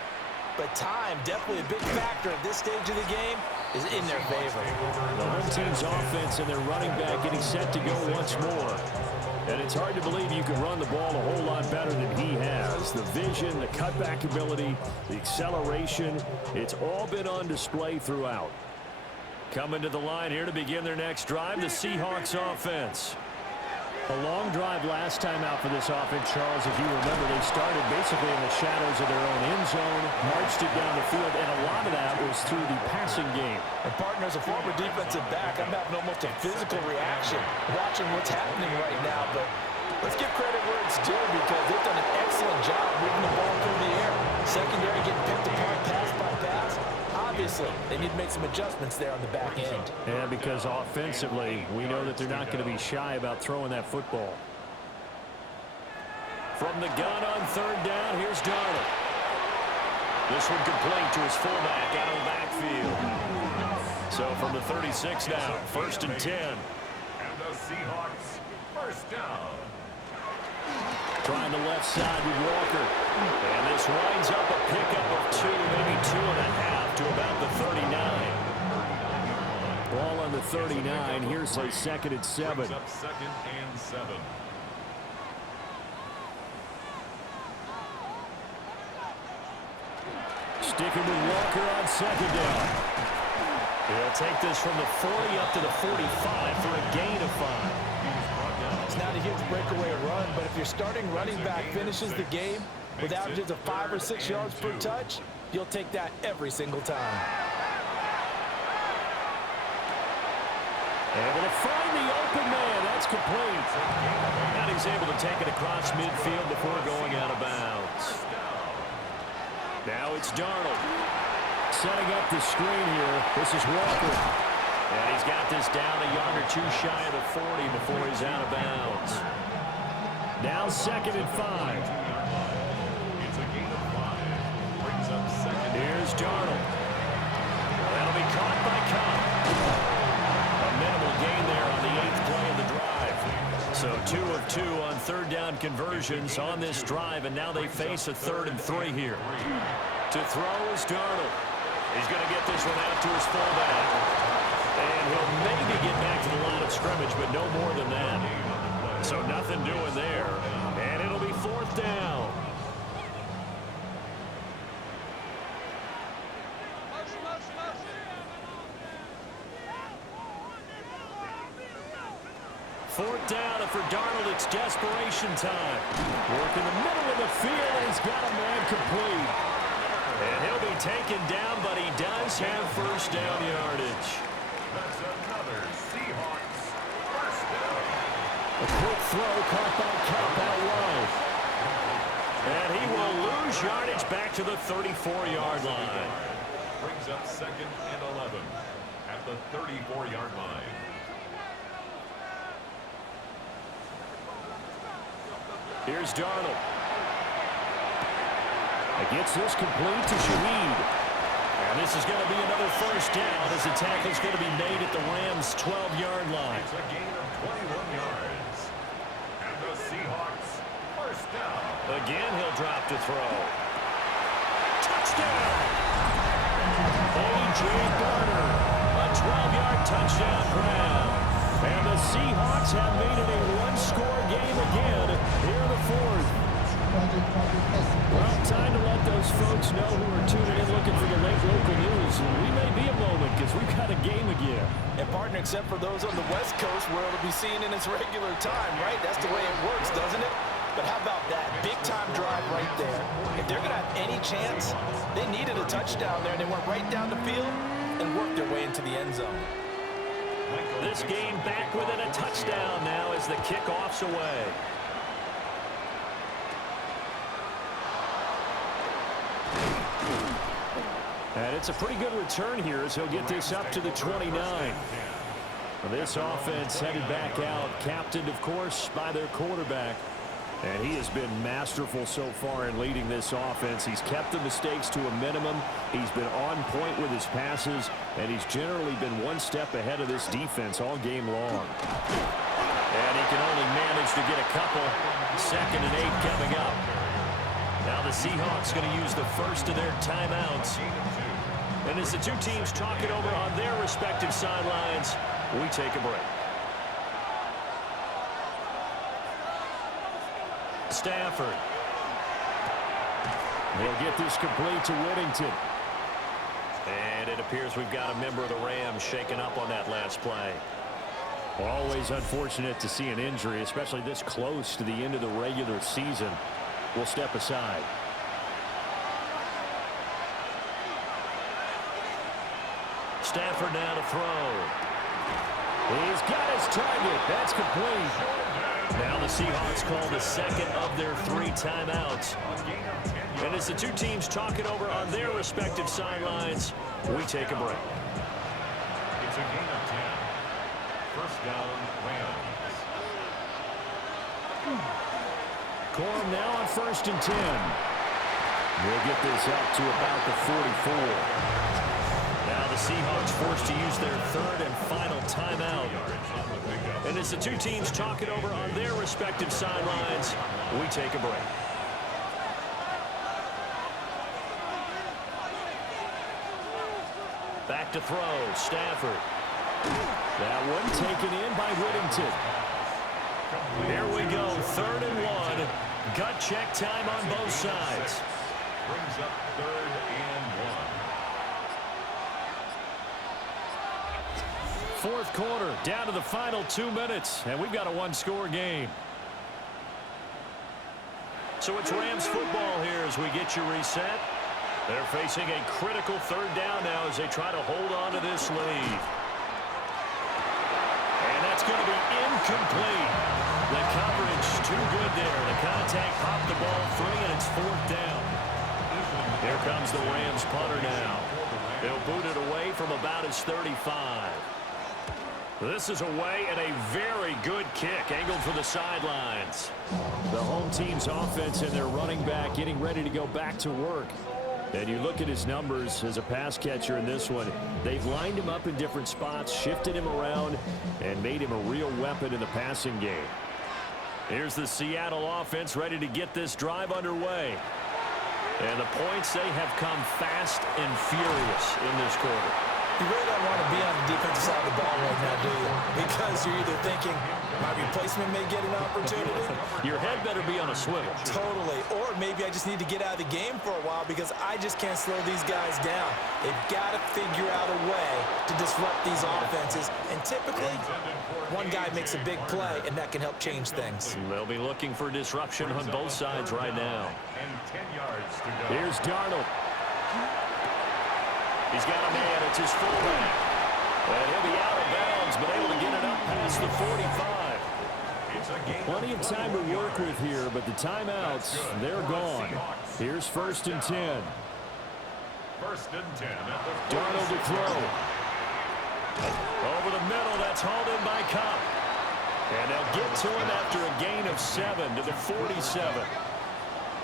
But time, definitely a big factor at this stage of the game, is in their favor. The home team's offense and their running back getting set to go once more. And it's hard to believe you can run the ball a whole lot better than he has. The vision, the cutback ability, the acceleration, it's all been on display throughout. Coming to the line here to begin their next drive, the Seahawks offense. A long drive last time out for this offense, Charles. If you remember, they started basically in the shadows of their own end zone, marched it down the field, and a lot of that was through the passing game. And partner, as a former defensive back, I'm having almost a physical reaction watching what's happening right now. But let's give credit where it's due because they've done an excellent job moving the ball through the air. Secondary getting picked apart pass by pass. Obviously, they need to make some adjustments there on the back end. Yeah, because offensively, we know that they're not going to be shy about throwing that football. From the gun on third down, here's Darnold. This one complete to his fullback out of the backfield. So from the 36 now, first and 10. And the Seahawks, first down. Trying the left side with Walker. And this winds up a pickup of 2, maybe 2.5 to about the 39. Ball on the 39. Here's a second and 7. Brings up second and 7. Sticking with Walker on second down. He'll take this from the 40 up to the 45 for a gain of 5. It's not a huge breakaway run, but if your starting running back finishes the game with averages of 5 or 6 yards per touch, you'll take that every single time. Able to find the open man. That's complete. And he's able to take it across midfield before going out of bounds. Now it's Darnold. Setting up the screen here. This is Walker. And he's got this down a yard or 2 shy of the 40 before he's out of bounds. Now second and 5. It's a gain of 5. Brings up 2 of 2 on third down conversions on this drive, and now they face a 3rd and 3 here. To throw is Darnold. He's going to get this one out to his fullback. And he'll maybe get back to the line of scrimmage, but no more than that. So nothing doing there. And it'll be 4th down. Fourth down, and for Darnold, it's desperation time. Work in the middle of the field, and he's got a man complete. And he'll be taken down, but he does have first down yardage. That's another Seahawks first down. A quick throw caught by Cup out wide. And he will lose yardage back to the 34-yard line. Brings up 2nd and 11 at the 34-yard line. Here's Darnold. Gets this complete to Shaheed. And this is going to be another first down as the tackle is going to be made at the Rams' 12-yard line. It's a gain of 21 yards. And the Seahawks first down. Again, he'll drop to throw. Touchdown! A.J. Garner, a 12-yard touchdown grab. And the Seahawks have made it a one-score game again here in the 4th. Well, time to let those folks know who are tuning in looking for the late local news. We may be a moment because we've got a game again. And partner, except for those on the West Coast where it'll be seen in its regular time, right? That's the way it works, doesn't it? But how about that? Big-time drive right there. If they're going to have any chance, they needed a touchdown there, and they went right down the field and worked their way into the end zone. This game back within a touchdown now as the kickoff's away. And it's a pretty good return here as he'll get this up to the 29. This offense headed back out, captained, of course, by their quarterback. And he has been masterful so far in leading this offense. He's kept the mistakes to a minimum. He's been on point with his passes, and he's generally been one step ahead of this defense all game long. And he can only manage to get a couple. 2nd and 8 coming up. Now the Seahawks going to use the first of their timeouts. And as the two teams talk it over on their respective sidelines, we take a break. Stafford. They'll get this complete to Whittington. And it appears we've got a member of the Rams shaken up on that last play. Always unfortunate to see an injury, especially this close to the end of the regular season. We'll step aside. Stafford now to throw. He's got his target. That's complete. Now the Seahawks call the 2nd of their 3 timeouts. And as the two teams talk it over on their respective sidelines, we take a break. It's a gain of 10. First down, Rams. Corum now on 1st and 10. We'll get this up to about the 44. Now the Seahawks forced to use their 3rd and final timeout. And as the two teams talk it over on their respective sidelines, we take a break. Back to throw, Stafford. That one taken in by Whittington. Here we go, 3rd and 1. Gut check time on both sides. Brings up 3rd and 1. 4th quarter, down to the final 2 minutes, and we've got a one-score game. So it's Rams football here as we get you reset. They're facing a critical 3rd down now as they try to hold on to this lead. And that's going to be incomplete. The coverage too good there. The contact popped the ball free, and it's 4th down. Here comes the Rams punter now. He'll boot it away from about his 35. This is away and a very good kick angled for the sidelines. The home team's offense and their running back getting ready to go back to work. And you look at his numbers as a pass catcher in this one. They've lined him up in different spots, shifted him around, and made him a real weapon in the passing game. Here's the Seattle offense ready to get this drive underway. And the points, they have come fast and furious in this quarter. You really don't want to be on the defensive side of the ball right now, do you? Because you're either thinking, my replacement may get an opportunity. Your head better be on a swivel. Totally. Or maybe I just need to get out of the game for a while because I just can't slow these guys down. They've got to figure out a way to disrupt these offenses. And typically, one guy makes a big play, and that can help change things. They'll be looking for disruption on both sides right now. And 10 yards to go. Here's Darnold. He's got a man. It's his fullback. And he'll be out of bounds, but able to get it up past the 45. Plenty of time to work with here, but the timeouts, they're gone. Here's 1st and 10. 1st and 10 at the Darnold to throw. Over the middle, that's hauled in by Cup. And they'll get to him after a gain of 7 to the 47.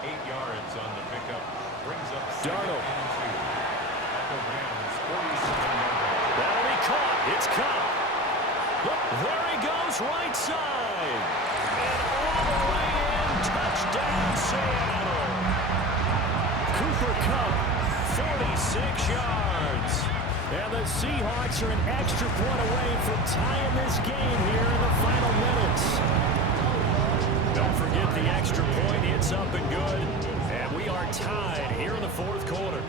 8 yards on the pickup. Brings up Darnold. At the Rams, 47. That'll be caught. It's Cup. Look, there he goes, right side. And all the way in, touchdown Seattle. Cooper Kupp, 46 yards. And the Seahawks are an extra point away from tying this game here in the final minutes. Don't forget the extra point. It's up and good. And we are tied here in the 4th quarter.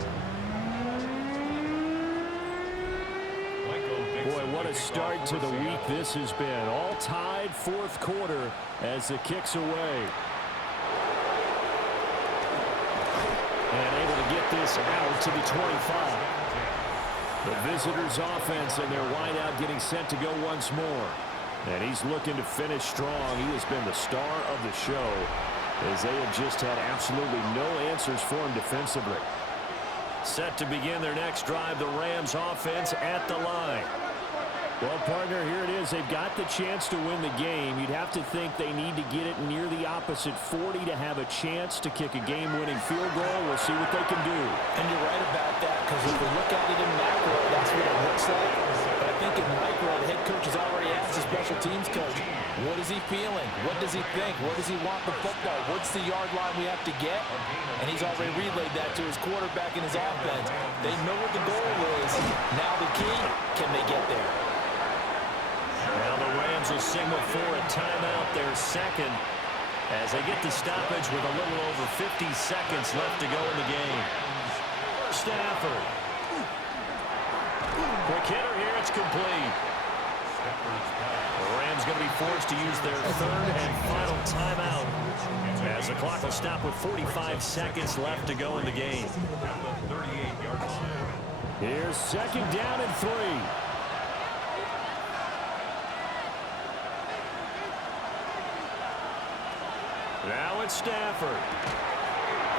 Boy, what a start to the week this has been. All tied 4th quarter as the kick's away. And able to get this out to the 25. The visitors' offense and their wideout getting set to go once more. And he's looking to finish strong. He has been the star of the show as they have just had absolutely no answers for him defensively. Set to begin their next drive, the Rams offense at the line. Well, partner, here it is. They've got the chance to win the game. You'd have to think they need to get it near the opposite 40 to have a chance to kick a game-winning field goal. We'll see what they can do. And you're right about that, because if we look at it in macro, that's what it looks like. But I think in micro, the head coach has already asked the special teams coach, what is he feeling? What does he think? What does he want the football? What's the yard line we have to get? And he's already relayed that to his quarterback and his offense. They know what the goal is. Now the key, can they get there? Now the Rams will signal for a timeout, their second, as they get the stoppage with a little over 50 seconds left to go in the game. Stafford. Quick hitter here, it's complete. The Rams going to be forced to use their 3rd and final timeout as the clock will stop with 45 seconds left to go in the game. Here's 2nd down and 3. Now it's Stafford.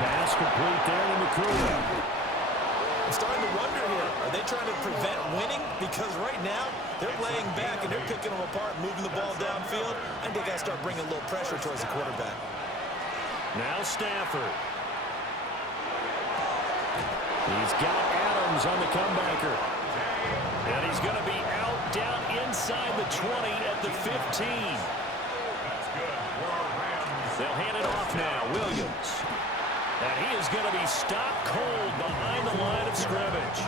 Pass complete there to Nakua. I'm starting to wonder here, are they trying to prevent winning? Because right now, they're laying back and they're picking them apart, moving the ball downfield. I think they got to start bringing a little pressure towards the quarterback. Now Stafford. He's got Adams on the comebacker. And he's going to be out down inside the 20 at the 15. They'll hand it off now. Williams. And he is going to be stopped cold behind the line of scrimmage.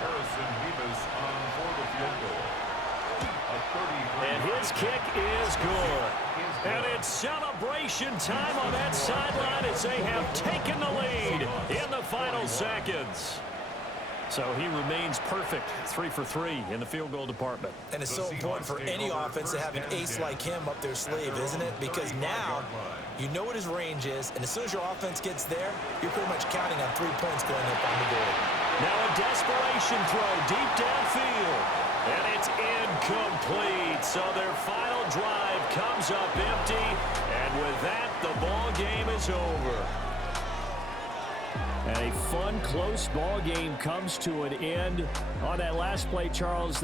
Harrison Beavis on for the field goal. And his kick is good. And it's celebration time on that sideline as they have taken the lead in the final seconds. So he remains perfect, 3 for 3 in the field goal department. And it's so important for any offense to have an ace like him up their sleeve, isn't it? Because now you know what his range is, and as soon as your offense gets there, you're pretty much counting on 3 points going up on the board. Now a desperation throw deep downfield, and it's incomplete. So their final drive comes up empty, and with that, the ball game is over. And a fun, close ball game comes to an end on that last play, Charles.